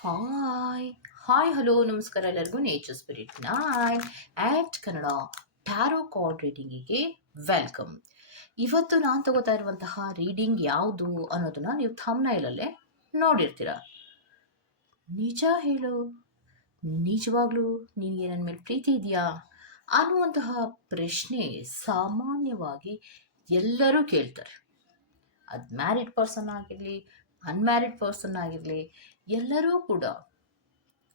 Hi hi hello ನಮಸ್ಕಾರ ಎಲ್ಲರಿಗೂ. Nature spirit ನಾಯ್. ಆ್ಯಕ್ಟ್ ಕನ್ನಡ ಟ್ಯಾರೋ ಕಾರ್ಡ್ ರೀಡಿಂಗಿಗೆ ವೆಲ್ಕಮ್ ಇವತ್ತು ನಾನು ತಗೋತಾ ಇರುವಂತಹ ರೀಡಿಂಗ್ ಯಾವುದು ಅನ್ನೋದನ್ನ ನೀವು ಥಮ್ನೈಲಲ್ಲೇ ನೋಡಿರ್ತೀರ. ನಿಜ ಹೇಳು. ನಿಜವಾಗ್ಲೂ ನಿನಗೆ ನನ್ನ ಮೇಲೆ ಪ್ರೀತಿ ಇದೆಯಾ? ಅನ್ನುವಂತಹ ಪ್ರಶ್ನೆ ಸಾಮಾನ್ಯವಾಗಿ ಎಲ್ಲರೂ ಕೇಳ್ತಾರೆ. ಅದು ಮ್ಯಾರಿಡ್ ಪರ್ಸನ್ ಆಗಿರಲಿ ಅನ್ಮ್ಯಾರಿಡ್ ಪರ್ಸನ್ ಆಗಿರಲಿ ಎಲ್ಲರೂ ಕೂಡ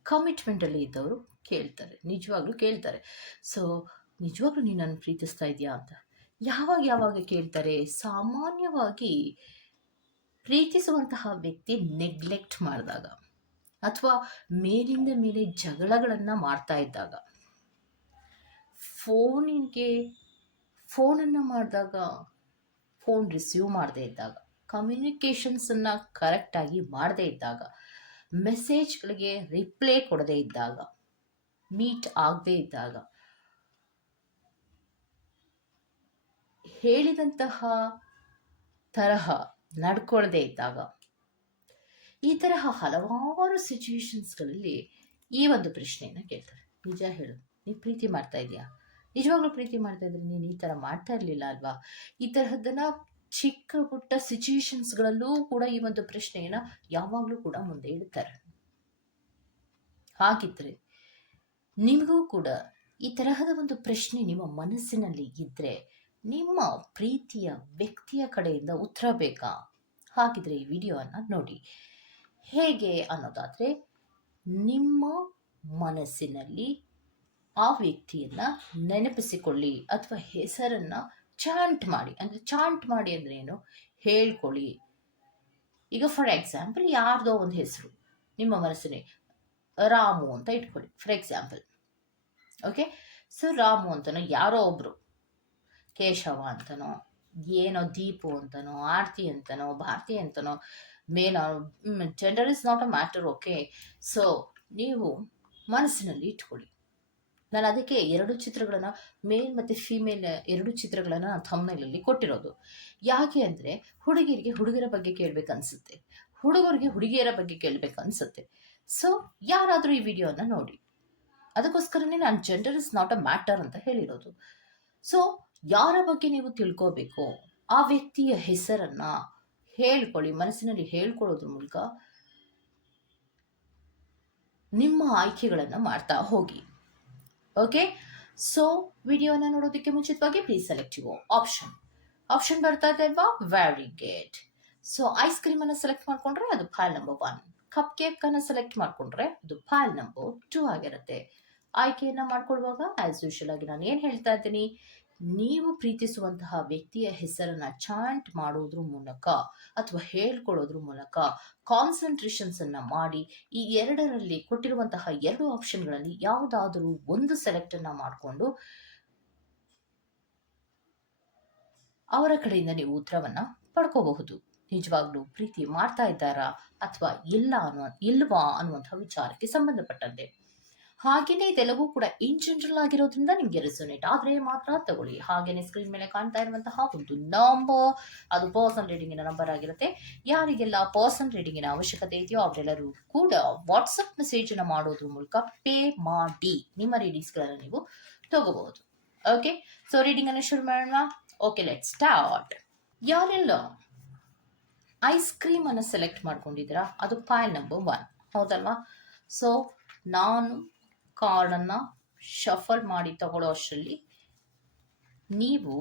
ಕಮಿಟ್ಮೆಂಟಲ್ಲಿ ಇದ್ದವರು ಕೇಳ್ತಾರೆ, ನಿಜವಾಗ್ಲೂ ಕೇಳ್ತಾರೆ. ಸೊ ನಿಜವಾಗ್ಲೂ ನೀನು ನನ್ನ ಪ್ರೀತಿಸ್ತಾ ಇದೆಯಾ ಅಂತ? ಯಾವಾಗ ಯಾವಾಗ ಕೇಳ್ತಾರೆ? ಸಾಮಾನ್ಯವಾಗಿ ಪ್ರೀತಿಸುವಂತಹ ವ್ಯಕ್ತಿ ನೆಗ್ಲೆಕ್ಟ್ ಮಾಡಿದಾಗ ಅಥವಾ ಮೇಲಿಂದ ಮೇಲೆ ಜಗಳಗಳನ್ನು ಮಾಡ್ತಾ ಇದ್ದಾಗ ಫೋನಿಗೆ ಫೋನನ್ನು ಮಾಡಿದಾಗ, ಫೋನ್ ರಿಸೀವ್ ಮಾಡದೇ ಇದ್ದಾಗ ಕಮ್ಯುನಿಕೇಷನ್ಸನ್ನು ಕರೆಕ್ಟಾಗಿ ಮಾಡದೇ ಇದ್ದಾಗ ಮೆಸೇಜ್ಗಳಿಗೆ ರಿಪ್ಲೈ ಕೊಡದೇ ಇದ್ದಾಗ, ಮೀಟ್ ಆಗದೇ ಇದ್ದಾಗ ಹೇಳಿದಂತಹ ತರಹ ನಡ್ಕೊಳ್ಳದೆ ಇದ್ದಾಗ, ಈ ತರಹ ಹಲವಾರು ಸಿಚುವೇಶನ್ಸ್ಗಳಲ್ಲಿ ಈ ಒಂದು ಪ್ರಶ್ನೆಯನ್ನು ಕೇಳ್ತಾರೆ. ನಿಜ ಹೇಳು ನೀನು ಪ್ರೀತಿ ಮಾಡ್ತಾ ಇದೆಯಾ ನಿಜವಾಗ್ಲೂ ಪ್ರೀತಿ ಮಾಡ್ತಾ ಇದ್ರೆ ನೀನು ಈ ಥರ ಮಾಡ್ತಾ ಇರಲಿಲ್ಲ ಅಲ್ವಾ? ಈ ತರಹದ್ದನ್ನ ಚಿಕ್ಕ ಪುಟ್ಟ ಸಿಚುವೇಶನ್ಸ್ಗಳಲ್ಲೂ ಕೂಡ ಈ ಒಂದು ಪ್ರಶ್ನೆಯನ್ನು ಯಾವಾಗಲೂ ಕೂಡ ಮುಂದೆ ಇಡ್ತಾರೆ. ಹಾಗಿದ್ರೆ ನಿಮಗೂ ಕೂಡ ಈ ತರಹದ ಒಂದು ಪ್ರಶ್ನೆ ನಿಮ್ಮ ಮನಸ್ಸಿನಲ್ಲಿ ಇದ್ದರೆ ನಿಮ್ಮ ಪ್ರೀತಿಯ ವ್ಯಕ್ತಿಯ ಕಡೆಯಿಂದ ಉತ್ತರ ಬೇಕಾ? ಹಾಗಿದ್ರೆ ಈ ವಿಡಿಯೋವನ್ನು ನೋಡಿ. ಹೇಗೆ ಅನ್ನೋದಾದರೆ ನಿಮ್ಮ ಮನಸ್ಸಿನಲ್ಲಿ ಆ ವ್ಯಕ್ತಿಯನ್ನು ನೆನಪಿಸಿಕೊಳ್ಳಿ ಅಥವಾ ಹೆಸರನ್ನು ಚಾಂಟ್ ಮಾಡಿ, ಅಂದರೆ ಚಾಂಟ್ ಮಾಡಿ ಅಂದರೆ ಏನು? ಹೇಳ್ಕೊಳ್ಳಿ. ಈಗ ಫಾರ್ ಎಕ್ಸಾಂಪಲ್ ಯಾರ್ದೋ ಒಂದು ಹೆಸರು, ನಿಮ್ಮ ಮನಸ್ಸಿನ ರಾಮು ಅಂತ ಇಟ್ಕೊಳ್ಳಿ for example okay so Ramu ಅಂತನೋ, ಯಾರೋ ಒಬ್ಬರು ಕೇಶವ ಅಂತನೋ, ಏನೋ ದೀಪು ಅಂತನೋ, ಆರತಿ ಅಂತನೋ, ಭಾರತಿ ಅಂತನೋ, main gender is not a matter okay so ನೀವು ಮನಸ್ಸಿನಲ್ಲಿ ಇಟ್ಕೊಳ್ಳಿ. ನಾನು ಅದಕ್ಕೆ ಎರಡು ಚಿತ್ರಗಳನ್ನು ಮೇಲ್ ಮತ್ತು ಫೀಮೇಲ್ ಎರಡು ಚಿತ್ರಗಳನ್ನು ನಾನು ಥಮ್ನೈಲಲ್ಲಿ ಕೊಟ್ಟಿರೋದು. ಯಾಕೆ ಅಂದರೆ ಹುಡುಗಿರಿಗೆ ಹುಡುಗರ ಬಗ್ಗೆ ಕೇಳಬೇಕನ್ಸುತ್ತೆ. ಹುಡುಗರಿಗೆ ಹುಡುಗಿಯರ ಬಗ್ಗೆ ಕೇಳಬೇಕನ್ಸುತ್ತೆ. ಸೊ ಯಾರಾದರೂ ಈ ವಿಡಿಯೋನ ನೋಡಿ. ಅದಕ್ಕೋಸ್ಕರನೇ ನಾನು gender is not a matter ಅಂತ ಹೇಳಿರೋದು. ಸೊ ಯಾರ ಬಗ್ಗೆ ನೀವು ತಿಳ್ಕೋಬೇಕು? ಆ ವ್ಯಕ್ತಿಯ ಹೆಸರನ್ನು ಹೇಳ್ಕೊಳ್ಳಿ, ಮನಸ್ಸಿನಲ್ಲಿ ಹೇಳ್ಕೊಳ್ಳೋದ್ರ ಮೂಲಕ ನಿಮ್ಮ ಆಯ್ಕೆಗಳನ್ನು ಮಾಡ್ತಾ ಹೋಗಿ. ಓಕೆ ಸೊ ವಿಡಿಯೋನ ನೋಡೋದಕ್ಕೆ ಮುಂಚಿತವಾಗಿ ಪ್ಲೀಸ್ ಸೆಲೆಕ್ಟ್ ಆಪ್ಷನ್ ಆಪ್ಷನ್ ಬರ್ತಾ ಇದೆ ಅಲ್ವಾ? ವೆರಿ ಗುಡ್ ಸೊ ಐಸ್ ಕ್ರೀಮನ್ನು ಸೆಲೆಕ್ಟ್ ಮಾಡಿಕೊಂಡ್ರೆ ಅದು ಫೈಲ್ ನಂಬರ್ ಒನ್ ಕಪ್ ಕೇಕನ್ನು ಸೆಲೆಕ್ಟ್ ಮಾಡಿಕೊಂಡ್ರೆ ಅದು ಫೈಲ್ ನಂಬರ್ ಟೂ ಆಗಿರುತ್ತೆ. ಆಯ್ಕೆಯನ್ನು ಮಾಡ್ಕೊಳ್ಳುವಾಗ ಆ್ಯಸ್ ಯೂಶಲ್ ಆಗಿ ನಾನು ಏನು ಹೇಳ್ತಾ ಇದ್ದೀನಿ? ನೀವು ಪ್ರೀತಿಸುವಂತಹ ವ್ಯಕ್ತಿಯ ಹೆಸರನ್ನು ಚಾಂಟ್ ಮಾಡೋದ್ರ ಮೂಲಕ ಅಥವಾ ಹೇಳ್ಕೊಳ್ಳೋದ್ರ ಮೂಲಕ ಕಾನ್ಸಂಟ್ರೇಷನ್ಸ್ ಅನ್ನ ಮಾಡಿ, ಈ ಎರಡರಲ್ಲಿ ಕೊಟ್ಟಿರುವಂತಹ ಎರಡು ಆಪ್ಷನ್ಗಳಲ್ಲಿ ಯಾವುದಾದರೂ ಒಂದು ಸೆಲೆಕ್ಟ್ ಅನ್ನ ಮಾಡಿಕೊಂಡು ಅವರ ಕಡೆಯಿಂದ ನೀವು ಉತ್ತರವನ್ನ ಪಡ್ಕೋಬಹುದು. ನಿಜವಾಗ್ಲೂ ಪ್ರೀತಿ ಮಾಡ್ತಾ ಇದ್ದಾರಾ ಅಥವಾ ಇಲ್ಲ ಅನ್ನೋ, ಇಲ್ವಾ ಅನ್ನುವಂತಹ ವಿಚಾರಕ್ಕೆ ಸಂಬಂಧಪಟ್ಟಂತೆ. ಹಾಗೇನೆ ಇದೆಲ್ಲವೂ ಕೂಡ ಇನ್ ಜನರಲ್ ಆಗಿರೋದ್ರಿಂದ ನಿಮಗೆ ರೆಸೊನೇಟ್ ಆದರೆ ಮಾತ್ರ ತಗೊಳ್ಳಿ. ಹಾಗೇನೆ ಸ್ಕ್ರೀನ್ ಮೇಲೆ ಕಾಣ್ತಾ ಇರುವಂತಹ ಒಂದು ನಂಬರ್ ಅದು ಪರ್ಸನ್ ರೀಡಿಂಗಿನ ನಂಬರ್ ಆಗಿರುತ್ತೆ. ಯಾರಿಗೆಲ್ಲ ಪರ್ಸನ್ ರೀಡಿಂಗಿನ ಅವಶ್ಯಕತೆ ಇದೆಯೋ ಅವರೆಲ್ಲರೂ ಕೂಡ ವಾಟ್ಸಪ್ ಮೆಸೇಜನ್ನು ಮಾಡೋದ್ರ ಮೂಲಕ ಪೇ ಮಾಡಿ. ನಿಮ್ಮ ರೀಡಿಂಗ್ಸ್ಗಳನ್ನು ನೀವು ತಗೋಬಹುದು. ಓಕೆ ಸೊ ರೀಡಿಂಗ್ ಅನ್ನು ಶುರು ಮಾಡೋಣ. ಓಕೆ ಲೆಟ್ ಸ್ಟಾರ್ಟ್ ಯಾರೆಲ್ಲ ಐಸ್ ಕ್ರೀಮ್ ಅನ್ನು ಸೆಲೆಕ್ಟ್ ಮಾಡ್ಕೊಂಡಿದ್ದೀರಾ? ಅದು ಫೈಲ್ ನಂಬರ್ ಒನ್ ಹೌದಲ್ವಾ? ಸೊ ನಾನು ಕಾರ್ಡನ್ನು ಶಫಲ್ ಮಾಡಿ ತಗೊಳ್ಳೋ ಅಷ್ಟರಲ್ಲಿ ನೀವು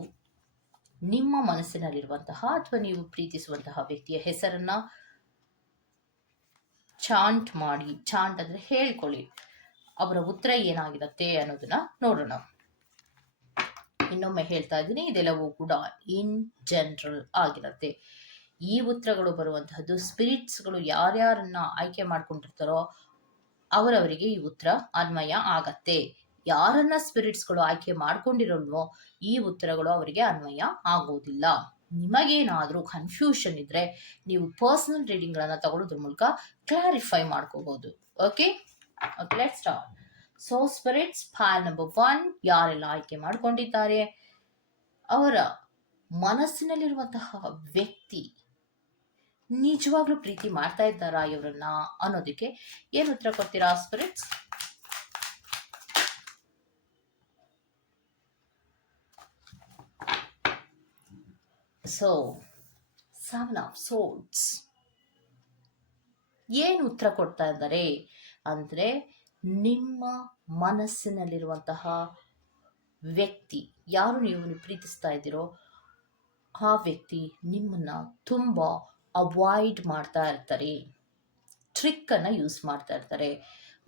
ನಿಮ್ಮ ಮನಸ್ಸಿನಲ್ಲಿರುವಂತಹ ಅಥವಾ ನೀವು ಪ್ರೀತಿಸುವಂತಹ ವ್ಯಕ್ತಿಯ ಹೆಸರನ್ನ ಚಾಂಟ್ ಮಾಡಿ ಚಾಂಟ್ ಅಂದರೆ ಹೇಳ್ಕೊಳ್ಳಿ. ಅವರ ಉತ್ತರ ಏನಾಗಿರುತ್ತೆ ಅನ್ನೋದನ್ನ ನೋಡೋಣ. ಇನ್ನೊಮ್ಮೆ ಹೇಳ್ತಾ ಇದ್ದೀನಿ, ಇದೆಲ್ಲವೂ ಕೂಡ ಇನ್ ಜನರಲ್ ಆಗಿರುತ್ತೆ. ಈ ಉತ್ತರಗಳು ಬರುವಂತಹದ್ದು ಸ್ಪಿರಿಟ್ಸ್ಗಳು ಯಾರ್ಯಾರನ್ನ ಆಯ್ಕೆ ಮಾಡ್ಕೊಂಡಿರ್ತಾರೋ ಅವರವರಿಗೆ ಈ ಉತ್ತರ ಅನ್ವಯ ಆಗತ್ತೆ. ಯಾರನ್ನ ಸ್ಪಿರಿಟ್ಸ್ಗಳು ಆಯ್ಕೆ ಮಾಡ್ಕೊಂಡಿರೋಲ್ವೋ ಈ ಉತ್ತರಗಳು ಅವರಿಗೆ ಅನ್ವಯ ಆಗೋದಿಲ್ಲ. ನಿಮಗೇನಾದರೂ ಕನ್ಫ್ಯೂಷನ್ ಇದ್ರೆ ನೀವು ಪರ್ಸನಲ್ ರೀಡಿಂಗ್ಗಳನ್ನು ತಗೊಳ್ಳೋದ್ರ ಮೂಲಕ ಕ್ಲಾರಿಫೈ ಮಾಡ್ಕೋಬಹುದು okay okay let start so spirits file number one ಯಾರೆಲ್ಲ ಆಯ್ಕೆ ಮಾಡ್ಕೊಂಡಿದ್ದಾರೆ? ಅವರ ಮನಸ್ಸಿನಲ್ಲಿರುವಂತಹ ವ್ಯಕ್ತಿ ನಿಜವಾಗ್ಲೂ ಪ್ರೀತಿ ಮಾಡ್ತಾ ಇದ್ದಾರಾ ಇವರನ್ನ ಅನ್ನೋದಕ್ಕೆ? ಏನು ಉತ್ತರ ಕೊಡ್ತೀರಾ, spirits? So seven of swords ಏನು ಉತ್ತರ ಕೊಡ್ತಾ ಇದ್ದಾರೆ ಅಂದರೆ ನಿಮ್ಮ ಮನಸ್ಸಿನಲ್ಲಿರುವಂತಹ ವ್ಯಕ್ತಿ, ಯಾರು ನೀವು ಪ್ರೀತಿಸ್ತಾ ಇದ್ದೀರೋ, ಆ ವ್ಯಕ್ತಿ ನಿಮ್ಮನ್ನ ತುಂಬ ಅವಾಯ್ಡ್ ಮಾಡ್ತಾ ಇರ್ತಾರೆ. ಟ್ರಿಕ್ಕನ್ನು ಯೂಸ್ ಮಾಡ್ತಾ ಇರ್ತಾರೆ.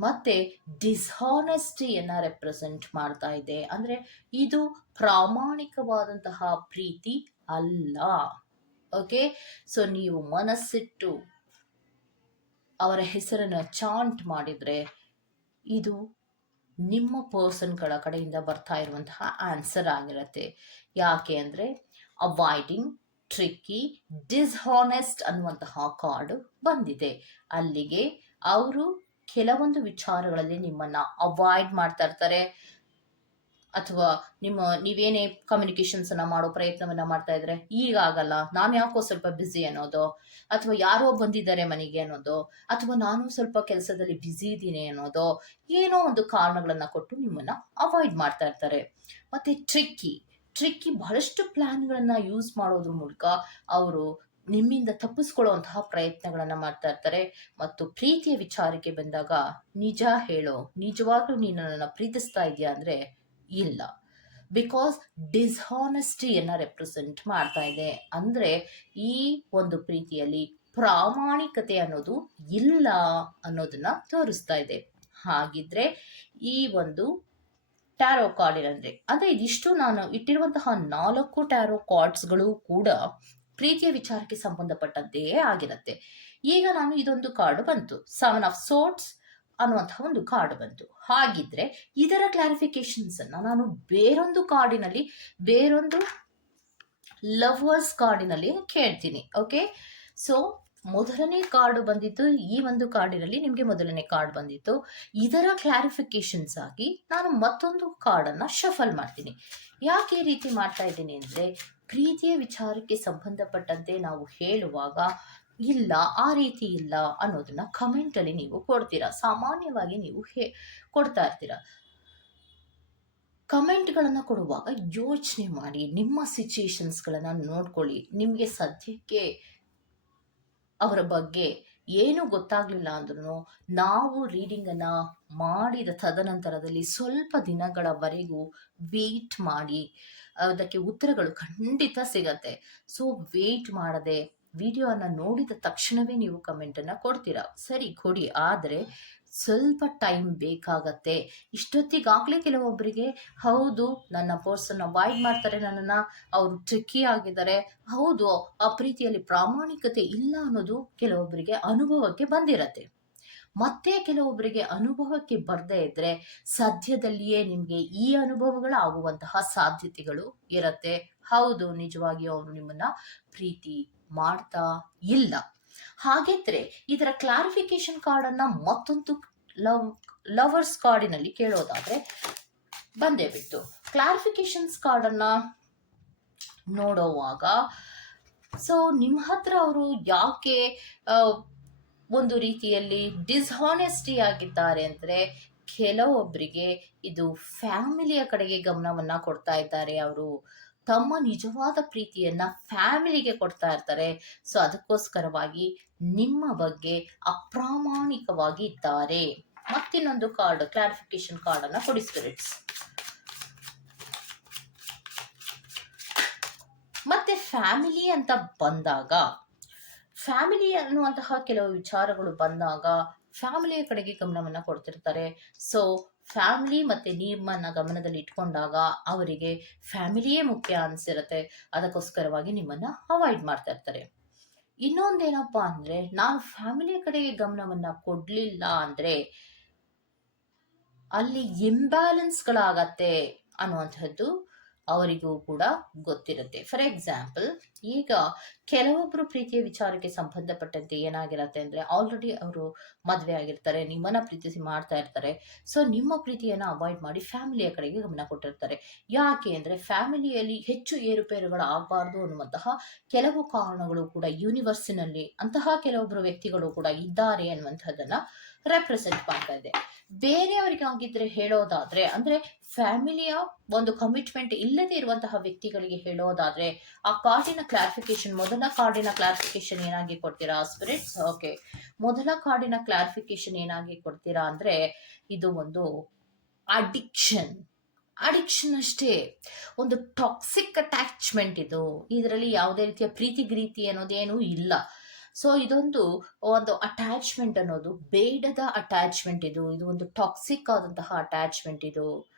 ಮತ್ತು ಡಿಸ್ಹಾನೆಸ್ಟಿಯನ್ನು ರೆಪ್ರೆಸೆಂಟ್ ಮಾಡ್ತಾ ಇದೆ. ಅಂದರೆ ಇದು ಪ್ರಾಮಾಣಿಕವಾದಂತಹ ಪ್ರೀತಿ ಅಲ್ಲ. ಓಕೆ ಸೊ ನೀವು ಮನಸ್ಸಿಟ್ಟು ಅವರ ಹೆಸರನ್ನು ಚಾಂಟ್ ಮಾಡಿದರೆ ಇದು ನಿಮ್ಮ ಪರ್ಸನ್ಗಳ ಕಡೆಯಿಂದ ಬರ್ತಾ ಇರುವಂತಹ ಆನ್ಸರ್ ಆಗಿರುತ್ತೆ. ಯಾಕೆ ಅಂದರೆ ಅವಾಯ್ಡಿಂಗ್ ಟ್ರಿಕ್ಕಿ ಡಿಸ್ಹಾನೆಸ್ಟ್ ಅನ್ನುವಂತಹ ಕಾರ್ಡು ಬಂದಿದೆ. ಅಲ್ಲಿಗೆ ಅವರು ಕೆಲವೊಂದು ವಿಚಾರಗಳಲ್ಲಿ ನಿಮ್ಮನ್ನ ಅವಾಯ್ಡ್ ಮಾಡ್ತಾ ಇರ್ತಾರೆ. ಅಥವಾ ನಿಮ್ಮ ನೀವೇನೇ ಕಮ್ಯುನಿಕೇಶನ್ಸ್ ಅನ್ನ ಮಾಡೋ ಪ್ರಯತ್ನವನ್ನ ಮಾಡ್ತಾ ಇದ್ರೆ ಈಗ ಆಗಲ್ಲ, ನಾನು ಯಾಕೋ ಸ್ವಲ್ಪ ಬ್ಯುಸಿ ಅನ್ನೋದು, ಅಥವಾ ಯಾರೋ ಬಂದಿದ್ದಾರೆ ಮನೆಗೆ ಅನ್ನೋದು, ಅಥವಾ ನಾನು ಸ್ವಲ್ಪ ಕೆಲಸದಲ್ಲಿ ಬ್ಯುಸಿ ಇದ್ದೀನಿ ಅನ್ನೋದು, ಏನೋ ಒಂದು ಕಾರಣಗಳನ್ನ ಕೊಟ್ಟು ನಿಮ್ಮನ್ನ ಅವಾಯ್ಡ್ ಮಾಡ್ತಾ ಇರ್ತಾರೆ. ಮತ್ತೆ ಟ್ರಿಕ್ಕಿ ಟ್ರಿಕ್ಕಿ ಬಹಳಷ್ಟು ಪ್ಲಾನ್ಗಳನ್ನ ಯೂಸ್ ಮಾಡೋದ್ರ ಮೂಲಕ ಅವರು ನಿಮ್ಮಿಂದ ತಪ್ಪಿಸ್ಕೊಳ್ಳುವಂತಹ ಪ್ರಯತ್ನಗಳನ್ನು ಮಾಡ್ತಾ ಇರ್ತಾರೆ. ಮತ್ತು ಪ್ರೀತಿಯ ವಿಚಾರಕ್ಕೆ ಬಂದಾಗ ನಿಜ ಹೇಳೋ, ನಿಜವಾಗ್ಲೂ ನೀನು ನನ್ನ ಪ್ರೀತಿಸ್ತಾ ಇದೆಯಾ ಅಂದ್ರೆ ಇಲ್ಲ. ಬಿಕಾಸ್ ಡಿಸ್ಹಾನೆಸ್ಟಿಯನ್ನ ರೆಪ್ರೆಸೆಂಟ್ ಮಾಡ್ತಾ ಇದೆ. ಅಂದ್ರೆ ಈ ಒಂದು ಪ್ರೀತಿಯಲ್ಲಿ ಪ್ರಾಮಾಣಿಕತೆ ಅನ್ನೋದು ಇಲ್ಲ ಅನ್ನೋದನ್ನ ತೋರಿಸ್ತಾ ಇದೆ. ಹಾಗಿದ್ರೆ ಈ ಒಂದು ಟ್ಯಾರೋ ಕಾರ್ಡಿನಂದ್ರೆ ಅಂದ್ರೆ ಇದಿಷ್ಟು ನಾನು ಇಟ್ಟಿರುವಂತಹ ನಾಲ್ಕು ಟ್ಯಾರೋ ಕಾರ್ಡ್ಸ್ಗಳು ಕೂಡ ಪ್ರೀತಿಯ ವಿಚಾರಕ್ಕೆ ಸಂಬಂಧಪಟ್ಟಂತೆಯೇ ಆಗಿರುತ್ತೆ. ಈಗ ನಾನು ಇದೊಂದು ಕಾರ್ಡ್ ಬಂತು ಸೆವೆನ್ ಆಫ್ ಸೋಟ್ಸ್ ಅನ್ನುವಂತಹ ಒಂದು ಕಾರ್ಡ್ ಬಂತು. ಹಾಗಿದ್ರೆ ಇದರ ಕ್ಲಾರಿಫಿಕೇಶನ್ಸ್ ಅನ್ನ ನಾನು ಬೇರೊಂದು ಕಾರ್ಡಿನಲ್ಲಿ ಬೇರೊಂದು ಲವರ್ಸ್ ಕಾರ್ಡಿನಲ್ಲಿ ಕೇಳ್ತೀನಿ ಓಕೆ ಸೊ ಮೊದಲನೇ ಕಾರ್ಡ್ ಬಂದಿತ್ತು ಈ ಒಂದು ಕಾರ್ಡಿನಲ್ಲಿ ನಿಮಗೆ ಮೊದಲನೇ ಕಾರ್ಡ್ ಬಂದಿತ್ತು ಇದರ ಕ್ಲಾರಿಫಿಕೇಶನ್ಸ್ ಆಗಿ ನಾನು ಮತ್ತೊಂದು ಕಾರ್ಡನ್ನು ಶಫಲ್ ಮಾಡ್ತೀನಿ. ಯಾಕೆ ಈ ರೀತಿ ಮಾಡ್ತಾ ಇದ್ದೀನಿ ಅಂದರೆ, ಪ್ರೀತಿಯ ವಿಚಾರಕ್ಕೆ ಸಂಬಂಧಪಟ್ಟಂತೆ ನಾವು ಹೇಳುವಾಗ ಇಲ್ಲ, ಆ ರೀತಿ ಇಲ್ಲ ಅನ್ನೋದನ್ನ ಕಮೆಂಟಲ್ಲಿ ನೀವು ಕೊಡ್ತೀರಾ? ಸಾಮಾನ್ಯವಾಗಿ ನೀವು ಹೇ, ಕೊಡ್ತಾ ಇರ್ತೀರಾ? ಕಮೆಂಟ್ಗಳನ್ನು ಕೊಡುವಾಗ ಯೋಚನೆ ಮಾಡಿ, ನಿಮ್ಮ ಸಿಚುಯೇಷನ್ಸ್ಗಳನ್ನು ನೋಡ್ಕೊಳ್ಳಿ. ನಿಮಗೆ ಸದ್ಯಕ್ಕೆ ಅವರ ಬಗ್ಗೆ ಏನು ಗೊತ್ತಾಗ್ಲಿಲ್ಲ ಅಂದ್ರೂ ನಾವು ರೀಡಿಂಗನ್ನು ಮಾಡಿದ ತದನಂತರದಲ್ಲಿ ಸ್ವಲ್ಪ ದಿನಗಳವರೆಗೂ ವೇಟ್ ಮಾಡಿ, ಅದಕ್ಕೆ ಉತ್ತರಗಳು ಖಂಡಿತ ಸಿಗತ್ತೆ. ಸೊ ವೇಟ್ ಮಾಡದೆ ವಿಡಿಯೋನ ನೋಡಿದ ತಕ್ಷಣವೇ ನೀವು ಕಮೆಂಟನ್ನು ಕೊಡ್ತೀರಾ. ಸರಿ, ಕೊಡಿ. ಆದರೆ ಸ್ವಲ್ಪ ಟೈಮ್ ಬೇಕಾಗತ್ತೆ. ಇಷ್ಟೊತ್ತಿಗಾಗಲೇ ಕೆಲವೊಬ್ಬರಿಗೆ ಹೌದು, ನನ್ನ ಪರ್ಸನ್ ಅವಾಯ್ಡ್ ಮಾಡ್ತಾರೆ, ನನ್ನನ್ನು ಅವರು ಟ್ರಿಕ್ಕಿ ಆಗಿದ್ದಾರೆ. ಹೌದು, ಆ ಪ್ರೀತಿಯಲ್ಲಿ ಪ್ರಾಮಾಣಿಕತೆ ಇಲ್ಲ ಅನ್ನೋದು ಕೆಲವೊಬ್ಬರಿಗೆ ಅನುಭವಕ್ಕೆ ಬಂದಿರತ್ತೆ. ಮತ್ತೆ ಕೆಲವೊಬ್ಬರಿಗೆ ಅನುಭವಕ್ಕೆ ಬರದೇ ಇದ್ರೆ, ಸದ್ಯದಲ್ಲಿಯೇ ನಿಮಗೆ ಈ ಅನುಭವಗಳು ಆಗುವಂತಹ ಸಾಧ್ಯತೆಗಳು ಇರತ್ತೆ. ಹೌದು ನಿಜವಾಗಿ ಅವರು ನಿಮ್ಮನ್ನ ಪ್ರೀತಿ ಮಾಡ್ತಾ ಇಲ್ಲ. ಹಾಗಿದ್ರೆ ಇದರ ಕ್ಲಾರಿಫಿಕೇಶನ್ ಕಾರ್ಡ್ ಅನ್ನ ಮತ್ತೊಂದು ಲವ್ ಲವರ್ಸ್ ಕಾರ್ಡಿನಲ್ಲಿ ಕೇಳೋದಾದ್ರೆ ಬಂದೇ ಬಿಟ್ಟು ಕ್ಲಾರಿಫಿಕೇಶನ್ಸ್ ಕಾರ್ಡ್ ಅನ್ನ ನೋಡುವಾಗ ಸೊ ನಿಮ್ಮ ಹತ್ರ ಅವರು ಯಾಕೆ ಒಂದು ರೀತಿಯಲ್ಲಿ ಡಿಸ್ಹಾನೆಸ್ಟಿ ಆಗಿದ್ದಾರೆ ಅಂದರೆ ಕೆಲವೊಬ್ಬರಿಗೆ ಇದು ಫ್ಯಾಮಿಲಿಯ ಕಡೆಗೆ ಗಮನವನ್ನು ಕೊಡ್ತಾ ಇದ್ದಾರೆ ಅವರು. ತಮ್ಮ ನಿಜವಾದ ಪ್ರೀತಿಯನ್ನ ಫ್ಯಾಮಿಲಿಗೆ ಕೊಡ್ತಾ ಇರ್ತಾರೆ. ಸೊ, ಅದಕ್ಕೋಸ್ಕರವಾಗಿ ನಿಮ್ಮ ಬಗ್ಗೆ ಅಪ್ರಾಮಾಣಿಕವಾಗಿ ಇದ್ದಾರೆ ಮತ್ತಿನ್ನೊಂದು ಕಾರ್ಡ್ ಕ್ಲಾರಿಫಿಕೇಶನ್ ಕಾರ್ಡ್ ಅನ್ನ ಕೊಡಿ ಸ್ಪಿರಿಟ್ಸ್ ಮತ್ತೆ ಫ್ಯಾಮಿಲಿ ಅಂತ ಬಂದಾಗ ಫ್ಯಾಮಿಲಿ ಅನ್ನುವಂತಹ ಕೆಲವು ವಿಚಾರಗಳು ಬಂದಾಗ ಫ್ಯಾಮಿಲಿಯ ಕಡೆಗೆ ಗಮನವನ್ನ ಕೊಡ್ತಿರ್ತಾರೆ. ಸೊ ಫ್ಯಾಮಿಲಿ ಮತ್ತು ನಿಮ್ಮನ್ನು ಗಮನದಲ್ಲಿ ಇಟ್ಕೊಂಡಾಗ ಅವರಿಗೆ ಫ್ಯಾಮಿಲಿಯೇ ಮುಖ್ಯ ಅನಿಸಿರುತ್ತೆ. ಅದಕ್ಕೋಸ್ಕರವಾಗಿ ನಿಮ್ಮನ್ನು ಅವಾಯ್ಡ್ ಮಾಡ್ತಾ ಇರ್ತಾರೆ. ಇನ್ನೊಂದೇನಪ್ಪ ಅಂದರೆ, ನಾನು ಫ್ಯಾಮಿಲಿಯ ಕಡೆಗೆ ಗಮನವನ್ನು ಕೊಡಲಿಲ್ಲ ಅಂದರೆ ಅಲ್ಲಿ ಇಂಬ್ಯಾಲೆನ್ಸ್ಗಳಾಗತ್ತೆ ಅನ್ನುವಂಥದ್ದು ಅವರಿಗೂ ಕೂಡ ಗೊತ್ತಿರುತ್ತೆ. ಫಾರ್ ಎಕ್ಸಾಂಪಲ್ ಈಗ ಕೆಲವೊಬ್ರು ಪ್ರೀತಿಯ ವಿಚಾರಕ್ಕೆ ಸಂಬಂಧಪಟ್ಟಂತೆ ಏನಾಗಿರತ್ತೆ ಅಂದ್ರೆ ಆಲ್ರೆಡಿ ಅವರು ಮದುವೆ ಆಗಿರ್ತಾರೆ, ನಿಮ್ಮನ್ನ ಪ್ರೀತಿಸಿ ಮಾಡ್ತಾ ಇರ್ತಾರೆ. ಸೊ ನಿಮ್ಮ ಪ್ರೀತಿಯನ್ನ ಅವಾಯ್ಡ್ ಮಾಡಿ ಫ್ಯಾಮಿಲಿಯ ಕಡೆಗೆ ಗಮನ ಕೊಟ್ಟಿರ್ತಾರೆ. ಯಾಕೆ ಅಂದ್ರೆ ಫ್ಯಾಮಿಲಿಯಲ್ಲಿ ಹೆಚ್ಚು ಏರುಪೇರುಗಳು ಆಗಬಾರ್ದು ಅನ್ನುವಂತಹ ಕೆಲವು ಕಾರಣಗಳು ಕೂಡ ಯೂನಿವರ್ಸಿನಲ್ಲಿ ಅಂತಹ ಕೆಲವೊಬ್ಬರು ವ್ಯಕ್ತಿಗಳು ಕೂಡ ಇದ್ದಾರೆ ಅನ್ನುವಂಥದ್ದನ್ನ ರೆಪ್ರೆಸೆಂಟ್ ಮಾಡ್ತಾ ಇದೆ. ಬೇರೆಯವರಿಗೆ ಆಗಿದ್ರೆ ಹೇಳೋದಾದ್ರೆ, ಅಂದ್ರೆ ಫ್ಯಾಮಿಲಿಯ ಒಂದು ಕಮಿಟ್ಮೆಂಟ್ ಇಲ್ಲದೆ ಇರುವಂತಹ ವ್ಯಕ್ತಿಗಳಿಗೆ ಹೇಳೋದಾದ್ರೆ, ಆ ಕಾರ್ಡಿನ ಕ್ಲಾರಿಫಿಕೇಶನ್ ಮೊದಲ ಕಾರ್ಡಿನ ಕ್ಲಾರಿಫಿಕೇಶನ್ ಏನಾಗಿ ಕೊಡ್ತೀರಾ? ಸ್ಪಿರಿಟ್ಸ್ ಓಕೆ ಮೊದಲ ಕಾರ್ಡಿನ ಕ್ಲಾರಿಫಿಕೇಶನ್ ಏನಾಗಿ ಕೊಡ್ತೀರಾ ಅಂದ್ರೆ, ಇದು ಒಂದು ಅಡಿಕ್ಷನ್ ಅಡಿಕ್ಷನ್ ಅಷ್ಟೇ. ಒಂದು ಟಾಕ್ಸಿಕ್ ಅಟ್ಯಾಚ್ಮೆಂಟ್ ಇದು. ಇದರಲ್ಲಿ ಯಾವುದೇ ರೀತಿಯ ಪ್ರೀತಿ, ಗ್ರೀತಿ ಅನ್ನೋದೇನೂ ಇಲ್ಲ. ಸೊ ಇದೊಂದು, ಒಂದು ಅಟ್ಯಾಚ್ಮೆಂಟ್ ಅನ್ನೋದು, ಬೇಡದ ಅಟ್ಯಾಚ್ಮೆಂಟ್ ಇದು. ಇದು ಒಂದು ಟಾಕ್ಸಿಕ್ ಆದಂತಹ ಅಟ್ಯಾಚ್ಮೆಂಟ್ ಇದು.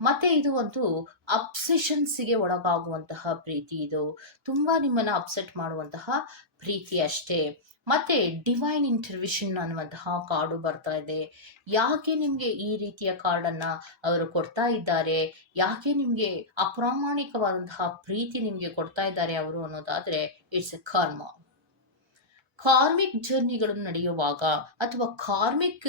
ಮತ್ತೆ ಇದು ಒಂದು ಅಬ್ಸೆಷನ್ಸ್ಗೆ ಒಳಗಾಗುವಂತಹ ಪ್ರೀತಿ ಇದು. ತುಂಬಾ ನಿಮ್ಮನ್ನ ಅಪ್ಸೆಟ್ ಮಾಡುವಂತಹ ಪ್ರೀತಿ ಅಷ್ಟೇ. ಮತ್ತೆ ಡಿವೈನ್ ಇಂಟರ್ವಿಷನ್ ಅನ್ನುವಂತಹ ಕಾರ್ಡು ಬರ್ತಾ ಇದೆ. ಯಾಕೆ ನಿಮ್ಗೆ ಈ ರೀತಿಯ ಕಾರ್ಡನ್ನ ಅವರು ಕೊಡ್ತಾ ಇದ್ದಾರೆ? ಯಾಕೆ ನಿಮ್ಗೆ ಅಪ್ರಾಮಾಣಿಕವಾದಂತಹ ಪ್ರೀತಿ ನಿಮ್ಗೆ ಕೊಡ್ತಾ ಇದ್ದಾರೆ ಅವರು ಅನ್ನೋದಾದ್ರೆ ಇಟ್ಸ್ ಎ ಕರ್ಮ ಕಾರ್ಮಿಕ್ ಜರ್ನಿಗಳು ನಡೆಯುವಾಗ ಅಥವಾ ಕಾರ್ಮಿಕ್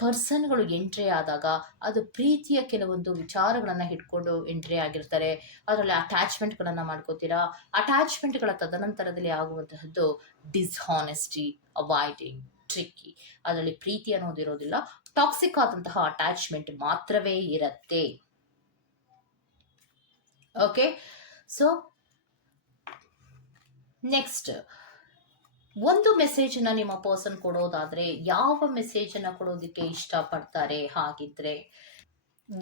ಪರ್ಸನ್ಗಳು ಎಂಟ್ರಿ ಆದಾಗ ಅದು ಪ್ರೀತಿಯ ಕೆಲವೊಂದು ವಿಚಾರಗಳನ್ನು ಹಿಡ್ಕೊಂಡು ಎಂಟ್ರಿ ಆಗಿರ್ತಾರೆ. ಅದರಲ್ಲಿ ಅಟ್ಯಾಚ್ಮೆಂಟ್ಗಳನ್ನು ಮಾಡ್ಕೋತೀರಾ? ಅಟ್ಯಾಚ್ಮೆಂಟ್ಗಳ ತದನಂತರದಲ್ಲಿ ಆಗುವಂತಹದ್ದು ಡಿಸ್ಹಾನೆಸ್ಟಿ ಅವಾಯ್ಡಿಂಗ್ ಟ್ರಿಕ್ಕಿ ಅದರಲ್ಲಿ ಪ್ರೀತಿ ಅನ್ನೋದು ಇರೋದಿಲ್ಲ. ಟಾಕ್ಸಿಕ್ ಆದಂತಹ ಅಟ್ಯಾಚ್ಮೆಂಟ್ ಮಾತ್ರವೇ ಇರತ್ತೆ. ಓಕೆ ಸೊ ನೆಕ್ಸ್ಟ್ ಒಂದು ಮೆಸೇಜ್ನ ನಿಮ್ಮ ಪರ್ಸನ್ ಕೊಡೋದಾದ್ರೆ ಯಾವ ಮೆಸೇಜ್ ಅನ್ನ ಕೊಡೋದಕ್ಕೆ ಇಷ್ಟಪಡ್ತಾರೆ ಹಾಗಿದ್ರೆ